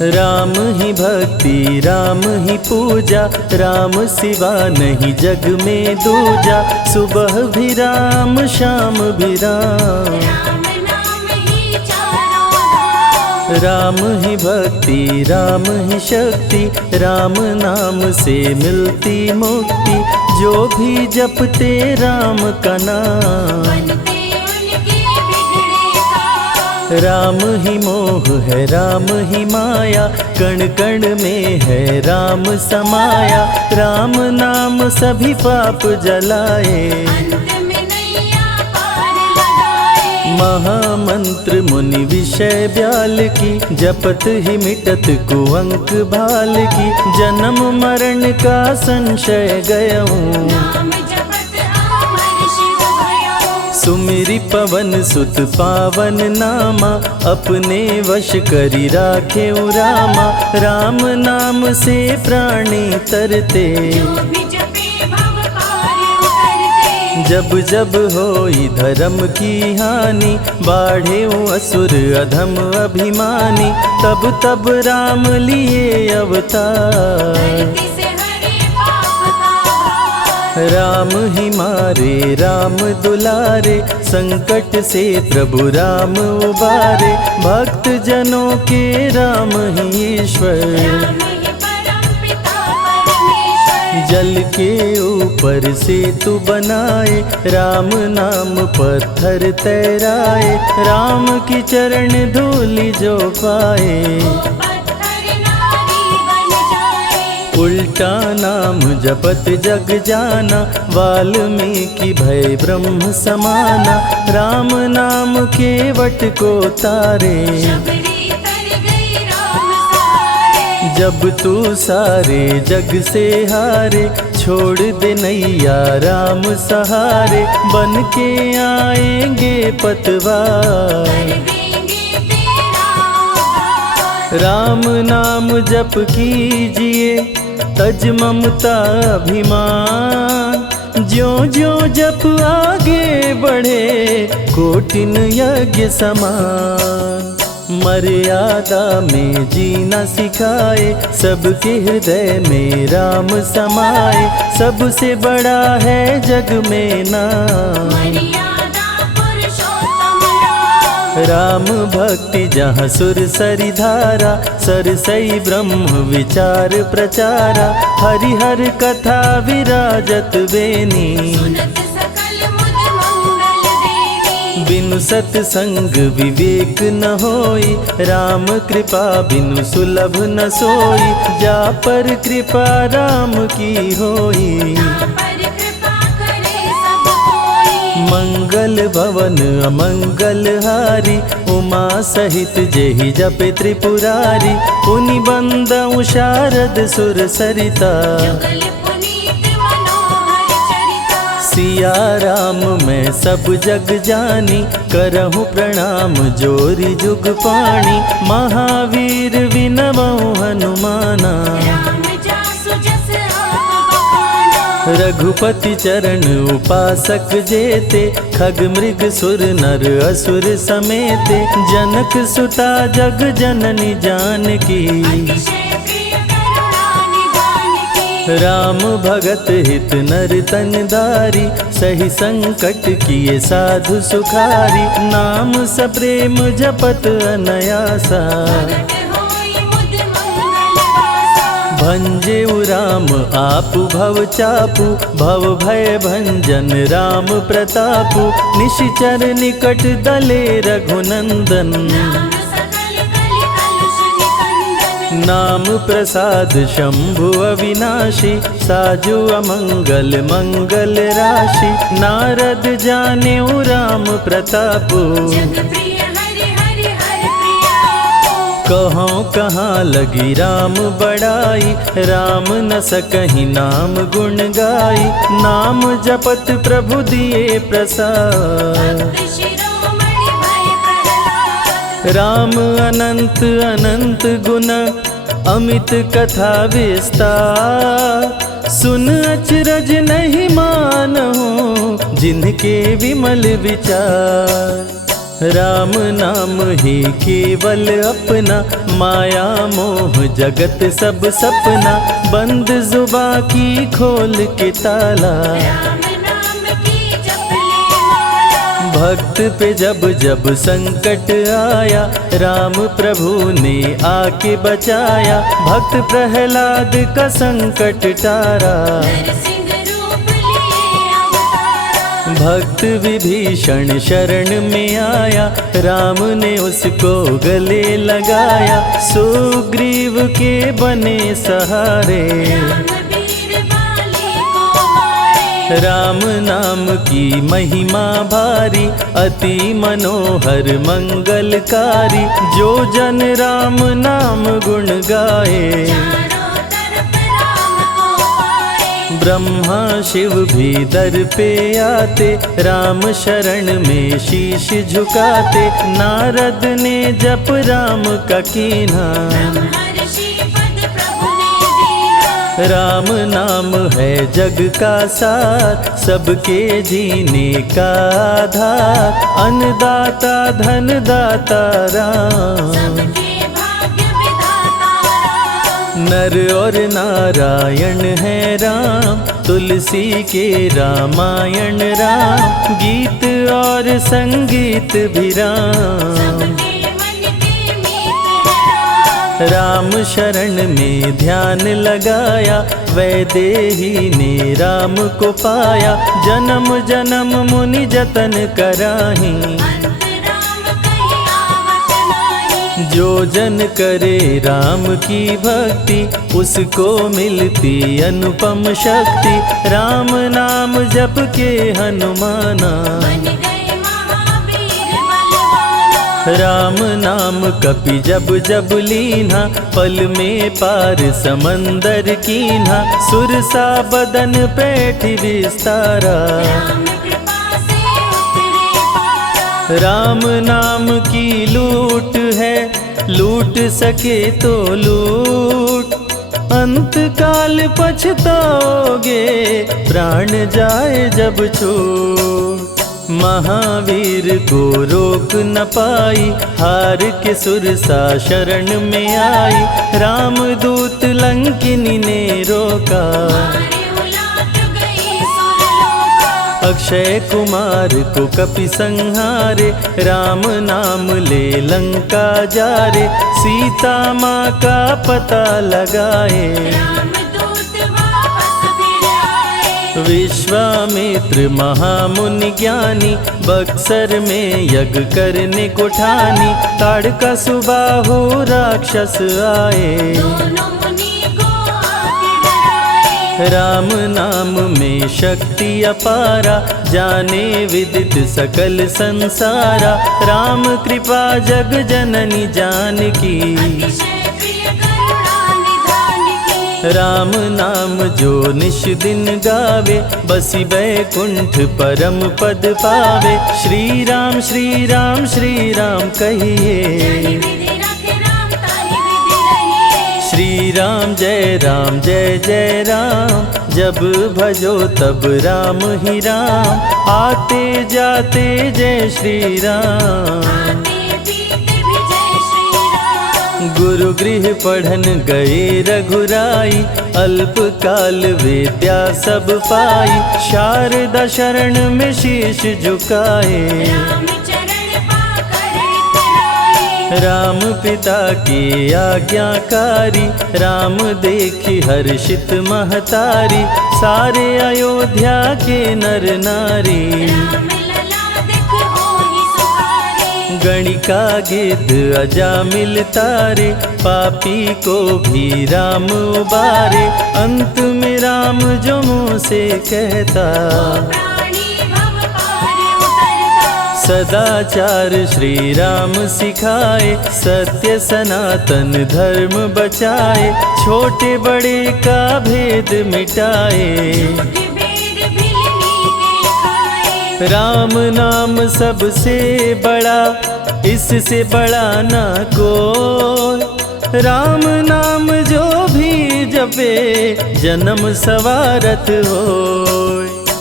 राम ही भक्ति राम ही पूजा, राम सिवा नहीं जग में दूजा। सुबह भी राम शाम भी राम, राम ही भक्ति राम ही शक्ति, राम नाम से मिलती मुक्ति। जो भी जपते राम का नाम, राम ही मोह है राम ही माया, कण कण में है राम समाया। राम नाम सभी पाप जलाए, महामंत्र मुनि विषय ब्याल की, जपत ही मिटत कुअंक भाल की। जन्म मरण का संशय गयऊं, सुमिरि पवन सुत पावन नामा। अपने वश करी राखे रामा, राम नाम से प्राणी तरते। जब जब होई धर्म की हानि, बाढ़े असुर अधम अभिमानी। तब तब राम लिए अवतार, राम ही मारे राम दुलारे। संकट से प्रभु राम उबारे, भक्त जनों के राम ही ईश्वर। जल के ऊपर सेतु बनाए, राम नाम पत्थर तैराए। राम की चरण धूलि जो पाए, उल्टा नाम जपत जग जाना। वाल्मीकि भय ब्रह्म समाना, राम नाम के वट को तारे। जब तू सारे जग से हारे, छोड़ दे नैया राम सहारे। बन के आएंगे पतवार, राम नाम जप कीजिए तज ममता अभिमान। ज्यों ज्यों जप आगे बढ़े, कोटिन यज्ञ समान। मर्यादा में जीना सिखाए, सबके हृदय में राम समाए। सबसे बड़ा है जग में नाम, राम भक्ति जहाँ सुर सरि धारा। सरसई ब्रह्म विचार प्रचारा, हरिहर कथा विराजत बेनी। बिनु सत्संग विवेक न होई, राम कृपा बिनु सुलभ न सोई। जा पर कृपा राम की होई, मंगल भवन अमंगल हारी। उमा सहित जेहि जपे त्रिपुरारी, पुनि बंदउ शारद सुर सरिता। सिया राम मैं सब जग जानी, करहूँ प्रणाम जोरी जुग पाणी। महावीर विनवऊँ हनुमाना, रघुपति चरण उपासक जेते। खग मृग सुर नर असुर समेते, जनक सुता जग जननी जानकी। राम भगत हित नर तन दारी, सही संकट किए साधु सुखारी। नाम सप्रेम जपत अनयासा, भंजेउ राम आपु भव चापु। भव भय भंजन राम प्रतापु, निशिचर निकट दले रघुनंदन। नाम प्रसाद शंभु अविनाशी, साजु अमंगल मंगल राशि। नारद जानेउ राम प्रतापु, कहाँ कहाँ लगी राम बड़ाई। राम न सकहि नाम गुण गाई, नाम जपत प्रभु दिए प्रसाद। राम अनंत अनंत गुण, अमित कथा विस्तार। सुन अचरज नहीं मानहु, जिनके विमल विचार। राम नाम ही केवल अपना, माया मोह जगत सब सपना, बंद जुबा की खोल के ताला, राम नाम की जप ले माला। भक्त पे जब जब संकट आया, राम प्रभु ने आके बचाया, भक्त प्रहलाद का संकट टारा, नरसिंह रूप लिए अवतारा। भक्त विभीषण शरण में आया, राम ने उसको गले लगाया, सुग्रीव के बने सहारे, राम वीर बाली को मारे। राम नाम की महिमा भारी, अति मनोहर मंगलकारी, जो जन राम नाम गुण गाए, चारों तरफ राम को पाए। ब्रह्मा शिव भी दर पे आते, राम शरण में शीश झुकाते, नारद ने जप राम का कीन्हा, ब्रह्मर्षि पद प्रभु ने दीना। राम नाम है जग का सार, सबके जीने का आधार, अन्नदाता धनदाता राम, सबके भाग्य विधाता राम। नर और नारायण है राम, तुलसी के रामायण राम, गीत और संगीत भी राम, सबके मन के मीत है राम। राम शरण में ध्यान लगाया, वैदेही ने राम को पाया, जन्म जन्म मुनि जतन कराही, अंत राम कहीं आवत नाही। जो जन करे राम की भक्ति, उसको मिलती अनुपम शक्ति, राम नाम जप के हनुमाना, बन गए महावीर बलवाना। राम नाम कपि जब जब लीन्हा, पल में पार समंदर कीन्हा, सुरसा बदन पैठ विस्तारा, राम कृपा से उतरे पारा। राम नाम की लूट है, लूट सके तो लूट, अंत काल पछताओगे, प्राण जाए जब छूट, महावीर को रोक न पाई, हार के सुरसा शरण में आई, रामदूत लंकिनी ने रोका, मारे उलाट गई सुरलोका। अक्षय कुमार को कपि संहारे, राम नाम ले लंका जारे, सीता माँ का पता लगाए, रामदूत वापस फिर आए। विश्वामित्र महामुनि ज्ञानी, बक्सर में यज्ञ करने को ठानी, ताड़का सुबाहु राक्षस आए, दोनों मुनि को आके डराए। राम नाम में शक्ति अपारा, जाने विदित सकल संसारा, राम कृपा जग जननी जानकी, अतिशय प्रिय करुणा निधान की। राम नाम जो निश दिन गावे, बसी बैकुंठ परम पद पावे, श्री राम श्री राम श्री राम जानि कहिए, विधि रखे राम ताहि विधि रहिए। श्री राम जय जय राम, जब भजो तब राम ही राम, आते जाते जय श्री राम, आते पीते भी जय श्री राम। गुरु गृह पढ़न गए रघुराई, अल्प काल विद्या सब पाई, शारदा शरण में शीश झुकाए, राम चरण पाकर इतराए। राम पिता की आज्ञाकारी, राम देखी हर्षित महतारी, सारे अयोध्या के नर नारी, राम लला दिख होहि सुखारे। गणिका गिद्ध अजामिल तारे, पापी को भी राम उबारे, अंत में राम जो मुँह से कहता, प्राणी भव पार उतरता। सदाचार श्री राम सिखाए, सत्य सनातन धर्म बचाए, छोटे बड़े का भेद मिटाए, झूठ भेद भिलनी के खाए। राम नाम सबसे बड़ा, इससे बड़ा ना कोई, राम नाम जो भी जपे, जन्म सवारत होय,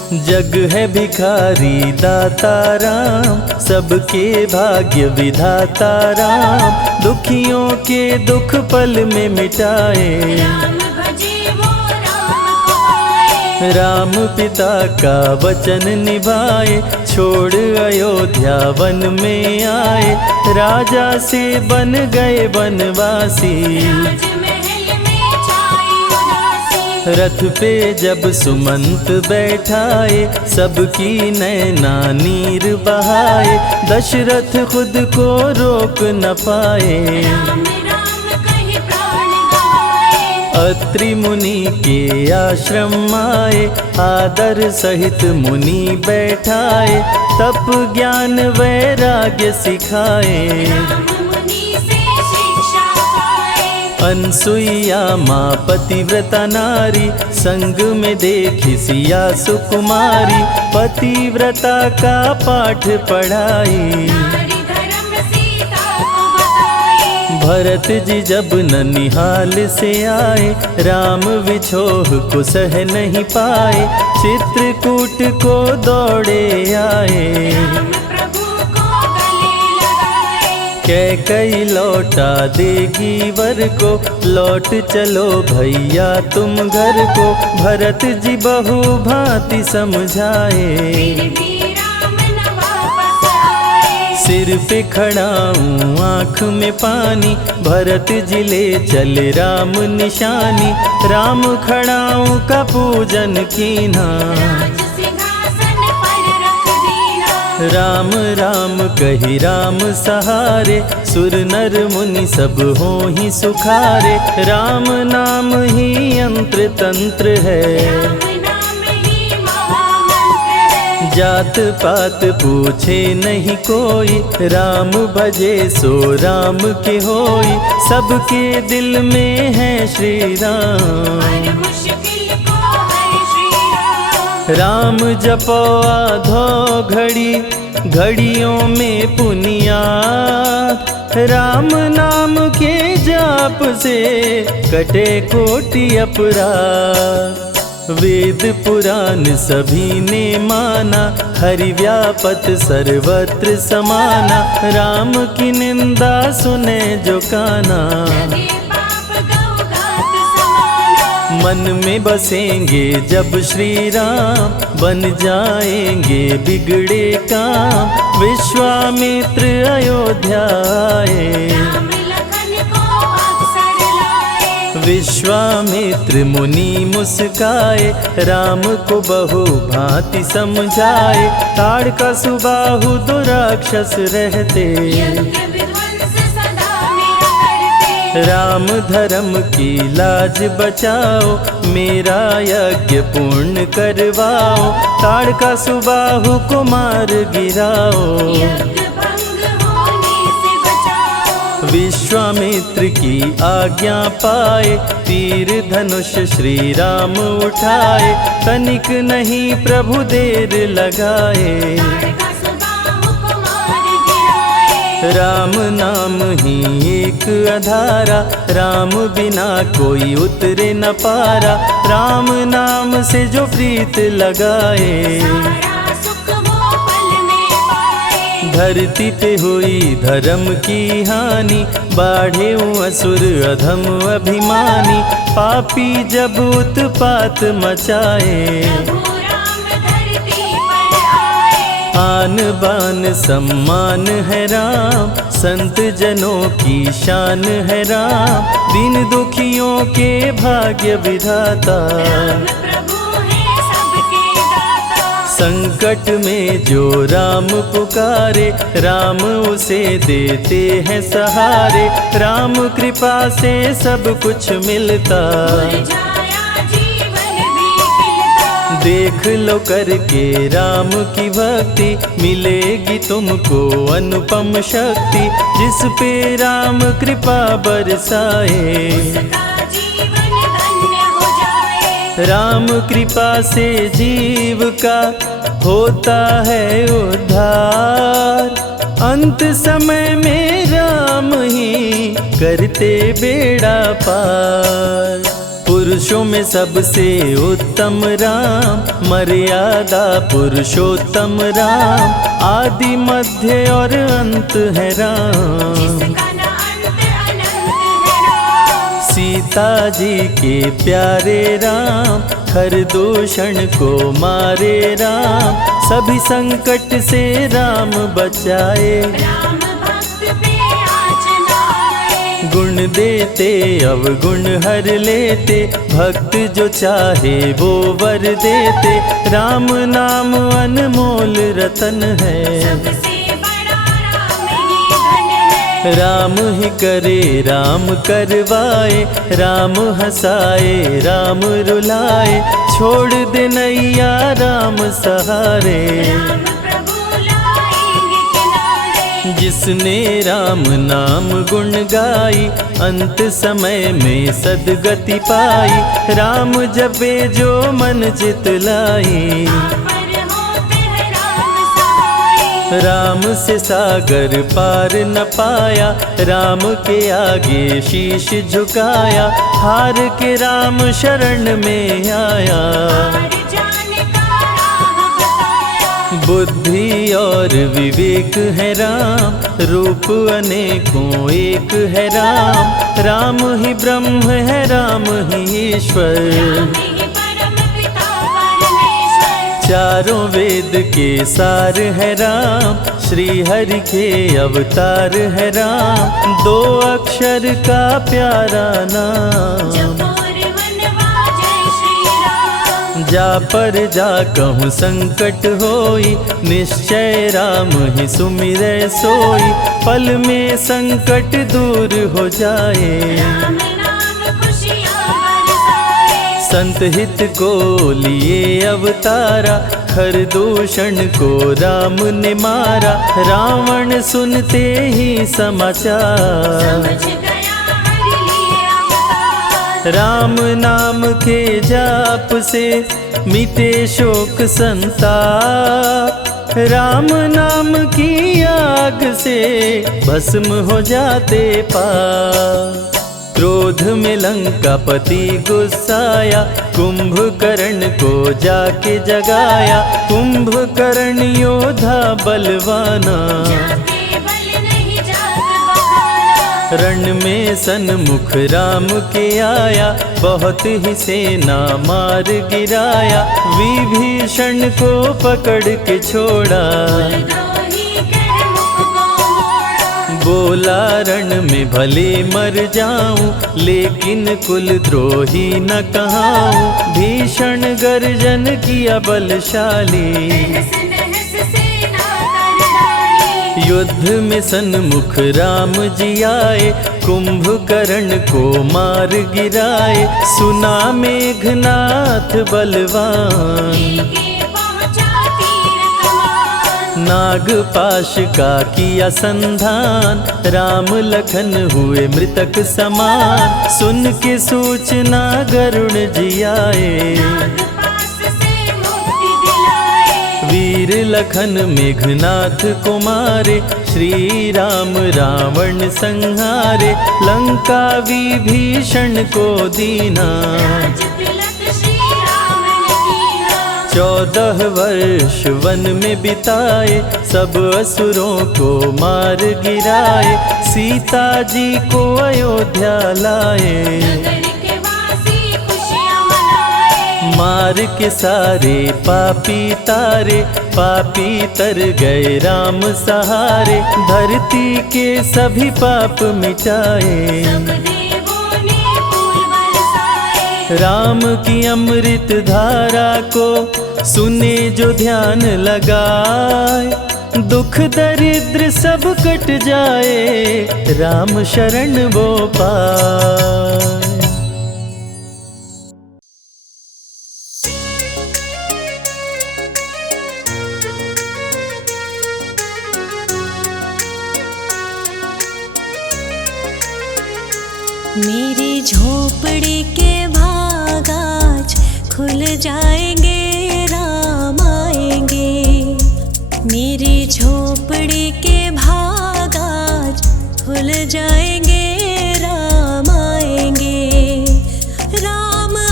जग है भिखारी दाता राम, सबके भाग्य विधाता राम, दुखियों के दुख पल में मिटाए। राम भजे वो राम को पाए। राम पिता का वचन निभाए, छोड़ अयोध्या वन में आए, राजा से बन गए वनवासी। राजमहल में छाई उदासी। रथ पे जब सुमंत बैठाए, सबकी नैना नीर बहाए, दशरथ खुद को रोक न पाए। राम राम कहि प्राण गवाए। अत्रि मुनि के आश्रम आए, आदर सहित मुनि बैठाए, तप ज्ञान वैराग्य सिखाए। राम मुनि से शिक्षा पाए। अनसुईया माँ पतिव्रता नारी, संग में देखी सिया सुकुमारी, पतिव्रता का पाठ पढ़ाई। नारी धर्म सीता को बताए। भरत जी जब ननिहाल से आए, राम विछोह को सह नहीं पाए, चित्रकूट को दौड़े आए। राम प्रभु को गले लगाए। कैकई लौटा देगी वर को, लौट चलो भैया तुम घर को, भरत जी बहु भांति समझाए। फिर भी राम न वापस आए। सिर पे खड़ाऊं आँख में पानी, भरत जी ले चले राम निशानी, राम खड़ाऊं का पूजन कीना। राज सिंहासन पर रख दीना। राम राम कही राम सहारे, सुर नर मुनि सब हो ही सुखारे, राम नाम ही यंत्र तंत्र है। राम नाम ही महामंत्र है। जात पात पूछे नहीं कोई, राम भजे सो राम के होई, सबके दिल में है श्री राम। हर मुश्किल को हर श्री राम। राम जपो आधो घड़ी, घड़ियों में पुनियात, राम नाम के जाप से कटे कोटि अपराध। वेद पुराण सभी ने माना, हरि व्यापत सर्वत्र समाना, राम की निंदा सुने जो काना। लगे पाप गौ घात समाना। मन में बसेंगे जब श्री राम, बन जाएंगे बिगड़े काम, विश्वामित्र अयोध्या आए। राम लखन को अवसर लाए। विश्वामित्र मुनि मुस्काए, राम को बहु भांति समझाए, ताड़का सुबाहु दो राक्षस रहते, यज्ञ विध्वंस सदा मेरा करते। राम धर्म की लाज बचाओ, मेरा यज्ञ पूर्ण करवाओ, ताड़का सुबाहु को मार गिराओ। यज्ञ भंग होने से बचाओ। विश्वामित्र की आज्ञा पाए, तीर धनुष श्री राम उठाए, तनिक नहीं प्रभु देर लगाए। ताड़का सुबाहु को मार गिराए। राम नाम ही एक आधारा, राम बिना कोई उतरे न पारा, राम नाम से जो प्रीत लगाए। सारा सुख वो पल में पाए। धरती पे हुई धर्म की हानि, बाढ़े असुर अधम अभिमानी, पापी जब उत्पात मचाए। प्रभु राम धरती पर आए। आन बान सम्मान है राम, संत जनों की शान है राम, दीन दुखियों के भाग्य विधाता। राम प्रभु है सबके दाता। संकट में जो राम पुकारे, राम उसे देते हैं सहारे, राम कृपा से सब कुछ मिलता। मुरझाया जीवन भी खिलता। देख लो करके राम की भक्ति, मिलेगी तुमको अनुपम शक्ति, जिस पे राम कृपा बरसाए। उसका जीवन धन्य हो जाए। राम कृपा से जीव का होता है उद्धार, अंत समय में राम ही करते बेड़ा पार। पुरुषों में सबसे उत्तम राम, मर्यादा पुरुषोत्तम राम, आदि मध्य और अंत है राम। जिसका न अंत अनंत है राम। सीता जी के प्यारे राम, हर दूषण को मारे राम, सभी संकट से राम बचाए। राम भक्त पे आँच न आए। गुण देते अवगुण हर लेते, भक्त जो चाहे वो वर देते। राम नाम अनमोल रतन है, सबसे बड़ा राम ही धन है। राम ही करे राम करवाए, राम हंसाए राम रुलाए, छोड़ दे नैया राम सहारे। राम प्रभु लाएंगे किनारे। जिसने राम नाम गुण गाई, अंत समय में सदगति पाई। राम जपे जो मन चित लाई, पर होते हैं राम सहाय। राम से सागर पार न पाया, राम के आगे शीश झुकाया। हार के राम शरण में आया, हार जाने का राह बताया। बुद्धि और विवेक है राम, रूप अनेकों एक है राम। राम ही ब्रह्म है राम ही ईश्वर, राम ही परम पिता परमेश्वर। चारों वेद के सार है राम, श्री हरि के अवतार है राम। दो अक्षर का प्यारा नाम, जपोर वनवा जय श्री राम। जा पर जा कहूँ संकट होई, निश्चय राम ही सुमिरै सोई। पल में संकट दूर हो जाए, राम नाम खुशियाँ बरसाए। संत हित को लिए अवतारा, हर दूषण को राम ने मारा। रावण सुनते ही समाचार, समझ गया हरि लिए अवतार। राम नाम के जाप से मिटे शोक संताप। राम नाम की आग से भस्म हो जाते पाप। क्रोध में लंकापति गुस्साया, कुंभकर्ण को जाके जगाया। कुंभकर्ण योद्धा बलवाना, जाके बल नहीं जाग बहाना। रण में सन्मुख राम के आया, बहुत ही सेना मार गिराया। विभीषण को पकड़ के छोड़ा, द्रोही कर मुख को मोड़ा। बोला रण में भले मर जाऊं, लेकिन कुल द्रोही न कहाऊं। भीषण गर्जन किया बलशाली, तहस नहस सेना कर डाली। युद्ध में सन्मुख राम जी आए, कुंभकर्ण को मार गिराए। सुना मेघनाथ बलवान, लेके पहुँचा तीर कमान। नागपाश का किया संधान, राम लखन हुए मृतक समान। सुन के सूचना गरुण जी आए, नागपाश से मुक्ति दिलाए। वीर लखन मेघनाथ को मारे। श्री राम रावण संहारे, लंका विभीषण को दीना। राज तिलक श्री राम ने कीना। 14 वर्ष वन में बिताए, सब असुरों को मार गिराए। सीता जी को अयोध्या लाए, नगर के वासी खुशियाँ मनाए। मार के सारे पापी तारे। पापी तर गए राम सहारे, धरती के सभी पाप मिटाए। सब देवों ने फूल बरसाए। राम की अमृत धारा को सुने जो ध्यान लगाए। दुख दरिद्र सब कट जाए, राम शरण वो पाए। मेरी झोपड़ी के भाग आज खुल जाएंगे, राम आएंगे। मेरी झोपड़ी के भाग आज खुल जाएंगे, राम आएंगे। राम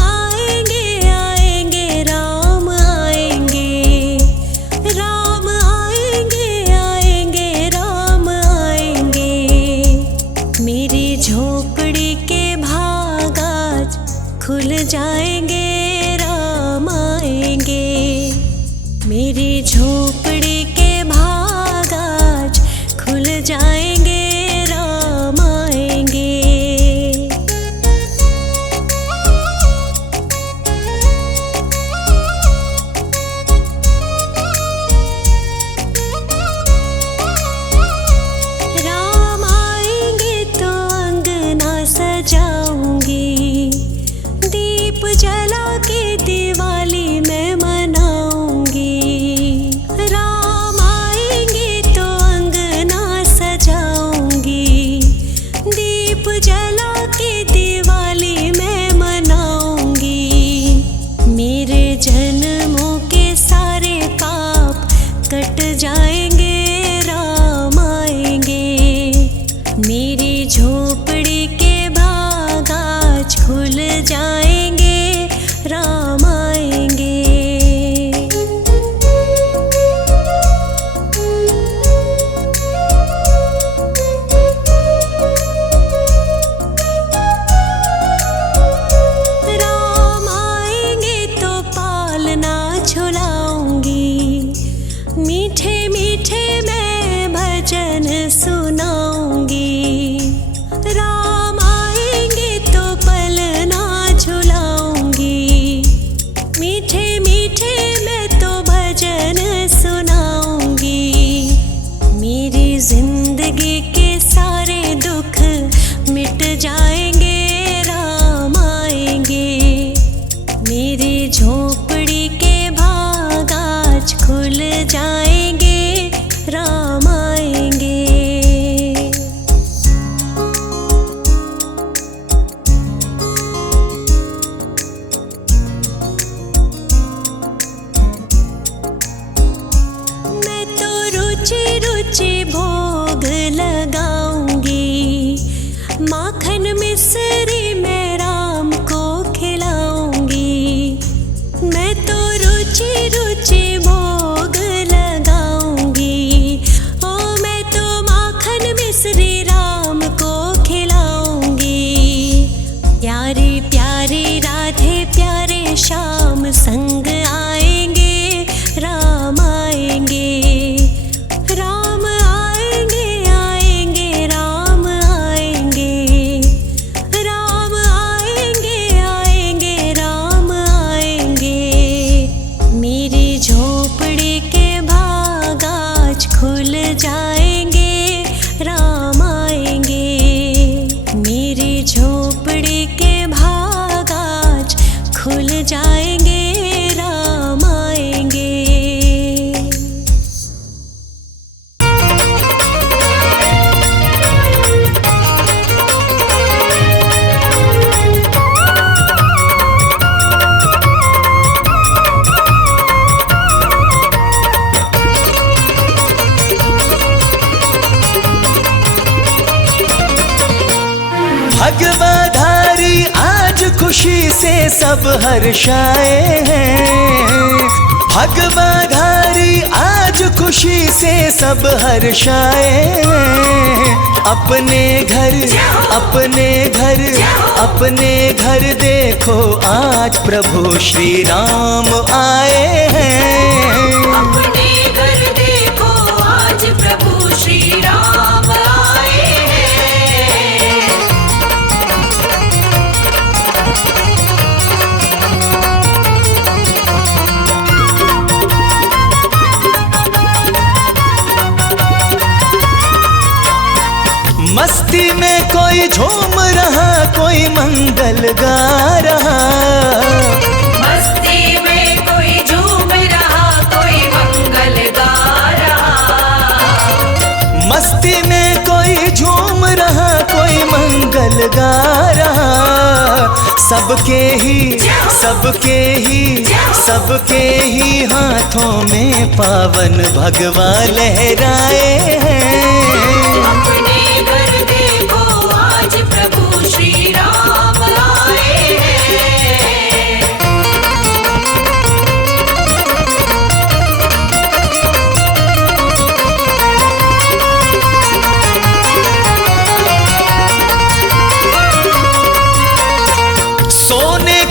खुल जाएंगे, राम आएंगे। मेरी झोपड़ी के भाग आज खुल जाएंगे, राम आएंगे। राम आएंगे तो अंगना सजाऊंगी, दीप जला के दिवाली मैं मनाऊंगी। राम आएंगे तो अंगना सजाऊंगी, दीप जला के दिवाली मैं मनाऊंगी। मेरे जन्मों के सारे पाप कट जाएंगे, राम आएंगे। मेरी झोपड़ी के भाग आज खुल जाएंगे, राम आएंगे। राम आएंगे तो पालना झुलाऊंगी, मीठे मीठे मैं भजन सुनाऊंगी। राम आएंगे तो पलना झुलाऊंगी, मीठे मीठे मैं तो भजन सुनाऊंगी। मेरी जिंदगी के सारे दुख मिट जाएंगे, राम आएंगे। मेरी झोपड़ी के भाग आज खुल जाएंगे, राम आएंगे। मैं तो रुचि रुचि भोग लगाऊंगी, माखन मिश्री मैं राम को खिलाऊंगी। मैं तो रुचि रुचि भोग लगाऊंगी, ओ मैं तो माखन मिश्री राम को खिलाऊंगी। प्यारे प्यारे राधे प्यारे श्याम संग आएंगे, राम आएंगे। राम आएंगे आएंगे राम आएंगे, राम आएंगे आएंगे राम आएंगे। मेरी झोपड़ी के भाग आज खुल जाएंगे, राम आएंगे। मेरी झोपड़ी के भाग आज खुल जाएंगे, राम आएंगे। भगवाधारी आज खुशी से सब हर्षाए हैं। भगवाधारी आज खुशी से सब हर्षाए हैं। अपने घर अपने घर अपने घर देखो आज प्रभु श्री राम आए हैं। अपने घर देखो आज प्रभु श्री राम आए हैं। मस्ती में कोई झूम रहा, कोई मंगल गा रहा। मस्ती में कोई झूम रहा, कोई मंगल गा रहा। मस्ती में कोई झूम रहा, कोई मंगल गा रहा। सबके ही हाथों में पावन भगवा लहराए हैं। अपने घर देखो आज प्रभु श्री राम आए हैं। सोने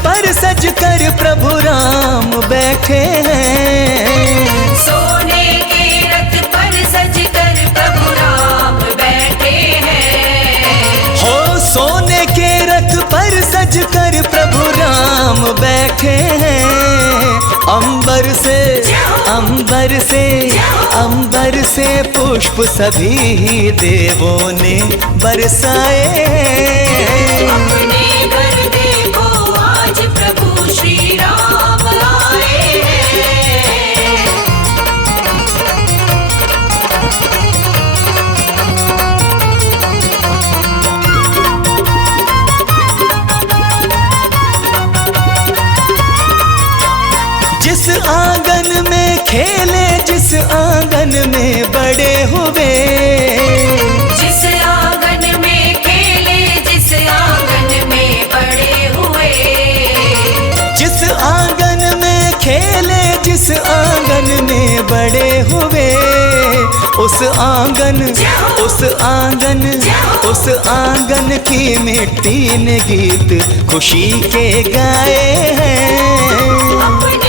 पर सज कर प्रभु राम बैठे हैं। सोने के रथ पर सज कर प्रभु राम बैठे हैं। हो सोने के रथ पर सज कर प्रभु राम बैठे हैं। अंबर से पुष्प सभी देवों ने बरसाए। अपने घर देखो आज प्रभु श्री राम आए हैं। जिस आंगन में खेले, जिस आंगन में बड़े हुए, जिस आंगन में खेले, जिस आंगन में बड़े हुए, जिस आंगन में खेले, जिस आंगन में बड़े हुए, उस आंगन की मिट्टी ने गीत खुशी के गाए हैं।